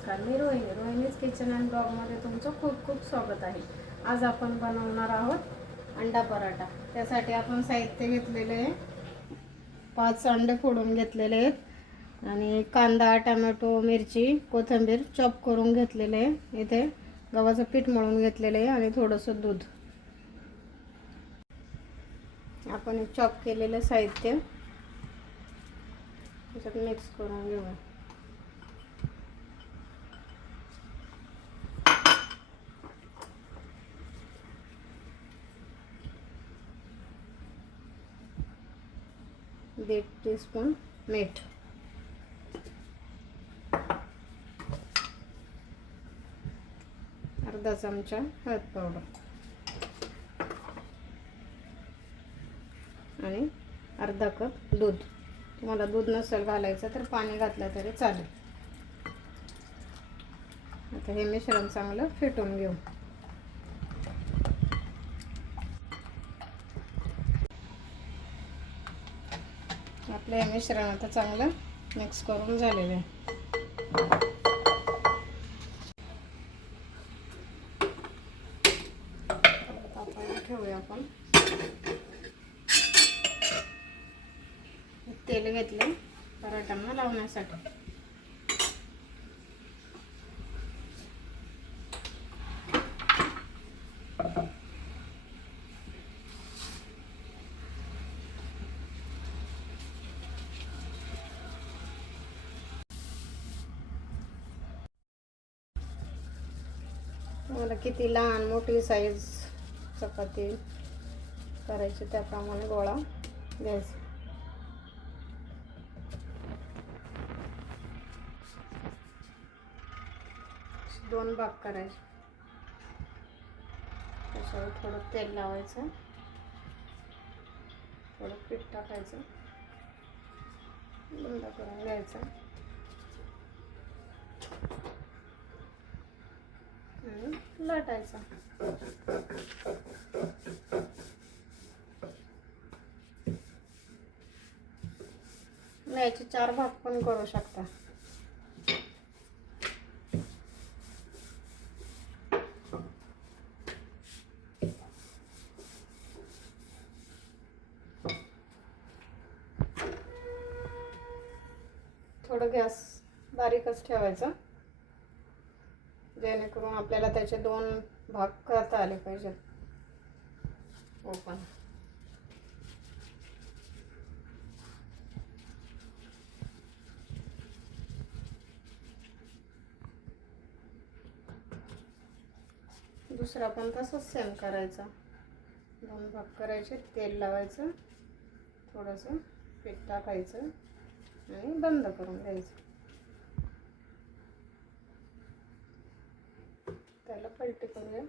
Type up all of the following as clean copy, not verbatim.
नमस्कार, मी Rohini's kitchen and ब्लॉगमध्ये तुमचं खूप खूप स्वागत आहे। आज आपण बनवणार आहोत अंडा पराठा। त्यासाठी आपण साहित्य घेतलेले आहे, 5 अंडे फोडून घेतलेले आहेत आणि कांदा, टोमॅटो, मिरची, कोथिंबीर चॉप करून घेतलेले आहे। इथे गव्हाचं पीठ मळून घेतलेले आहे आणि थोडंसं दूध। आपण चॉप केलेलं साहित्य त्याच्यात मिक्स करून घेऊया। दीड टीस्पून मीठ, अर्धा चमचा हळद पावडर आणि अर्धा कप दूध। तुम्हाला दूध नसेल घालायचं तर पाणी घातलं तरी चालेल। आता हे मिश्रण चांगलं फेटून घेऊ। आपलं हे मिश्रण आता चांगलं मिक्स करून झालेलं आहे। ठेवूया आपण। तेल घेतले पराठ्यांना लावण्यासाठी। मला किती लहान मोठी साईज चपाती करायची त्याप्रमाणे गोळा घ्यायचा। 2 भाग करायचे। त्याच्यावर थोडं तेल लावायचं, थोडं पीठ टाकायचं, बंद करून घ्यायचं आणि लाटायचं। याचे 4 भाग पण करू शकता। थोडं गॅस बारीकच ठेवायचा, जेणेकरून आपल्याला त्याचे 2 भाग करता आले पाहिजेत ओपन। दुसरा पण तसंच सेम करायचा। 2 भाग करायचे, तेल लावायचं, थोडंसं पीठ टाकायचं आणि बंद करून द्यायचं। त्याला पलटी करूया।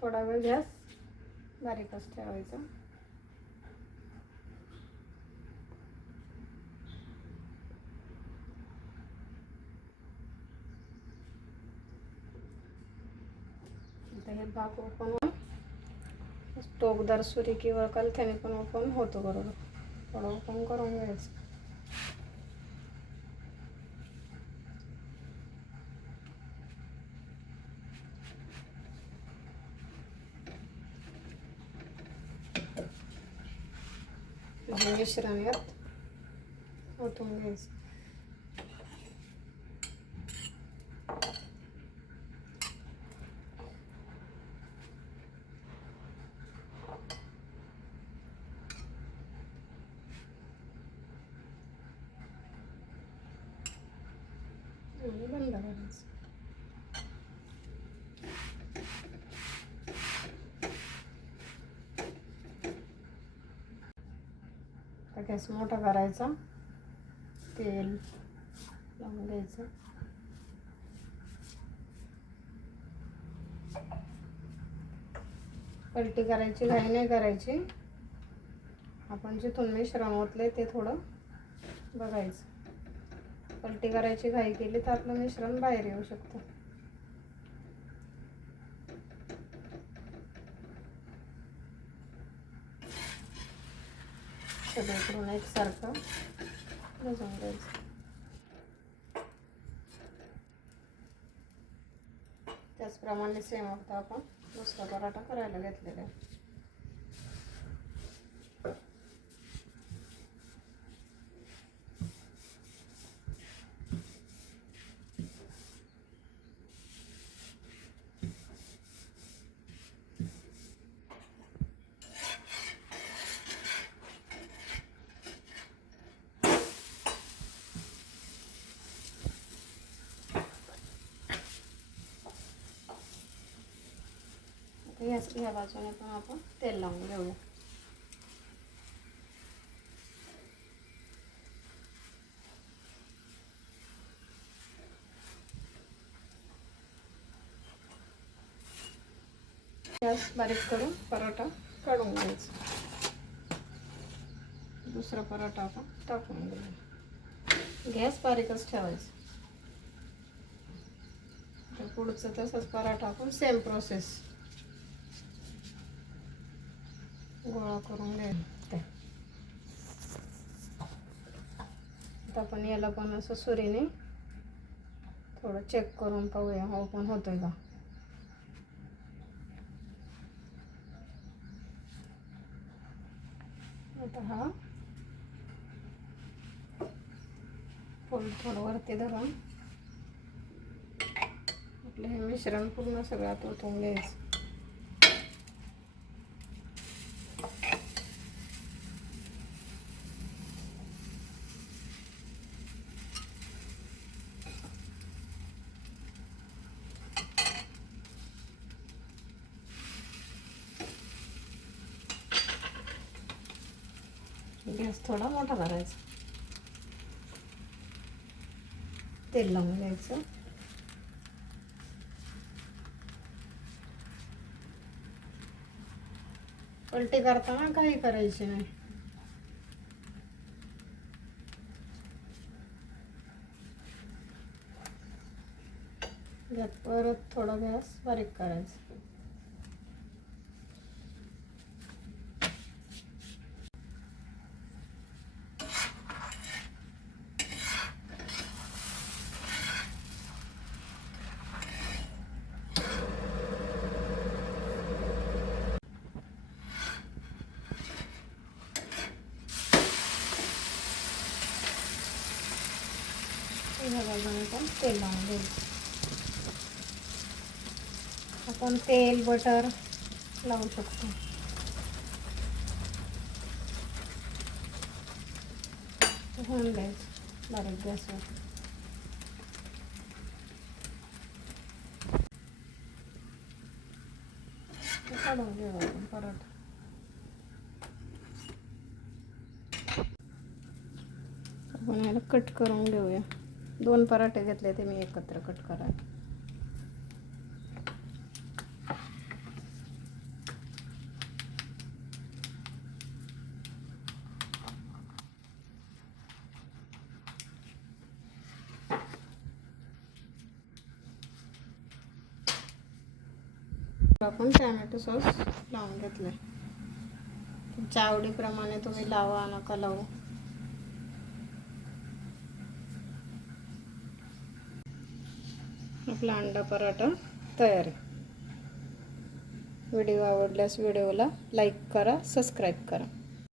थोडा वेळ गॅस बारीकच ठेवायचा। आता हे भाग ओपन टोकदार सुरी किंवा कलथ्याने पण ओपन होतो बरोबर। थोडं ओपन करून घ्यायचं। हे मिश्रण यात ओतून घ्यायचं। आणि बंद करायचं। गॅस मोठा करायचा, तेल लावून द्यायचं। पलटी करायची, घाई नाही करायची। आपण जिथून मिश्रण ओतले ते थोडं बघायचं। पलटी करायची घाई केली तर आपलं मिश्रण बाहेर येऊ शकतं। सगळीकडून एकसारखं भाजून घ्यायचं। त्याचप्रमाणे सेम आता आपण दुसरा पराठा करायला घेतलेला आहे. या बाजूने पण आपण तेल लावून घेऊया. गॅस बारीक करून पराठा काढून घ्यायचा. दुसरा पराठा आपण टाकून घेऊया. गॅस बारीकच ठेवायचा. तर पुढचं तसंच पराठा आपण सेम प्रोसेस गोळा करून घ्यायचा. आता आपण याला पण असं सुरीने थोडं चेक करून पाहूया ओपन होतोय का. आता हा थोडं वरती धरून आपलं हे मिश्रण पूर्ण सगळ्यात ओतून घ्यायचं. गॅस थोडा मोठा करायचा. तेल लावून घ्यायचं. पलटी करताना काही करायची नाही. यात परत थोडा गॅस बारीक करायचा. ह्या बाजूने पण तेल लावून घ्यायचं. आपण तेल बटर लावू शकतो. होऊन द्यायचं बारीक गॅसवर. काढून घेऊ आपण पराठा. आपण याला कट करून घेऊया. 2 पराठे घेतले ते मी एकत्र कट करायला. आपण टॅमॅटो सॉस लावून घेतलाय. तुमच्या आवडीप्रमाणे तुम्ही लावा नका लावू. आपला अंडा पराठा तयार आहे. व्हिडिओ आवडल्यास व्हिडिओला लाईक करा, सबस्क्राईब करा.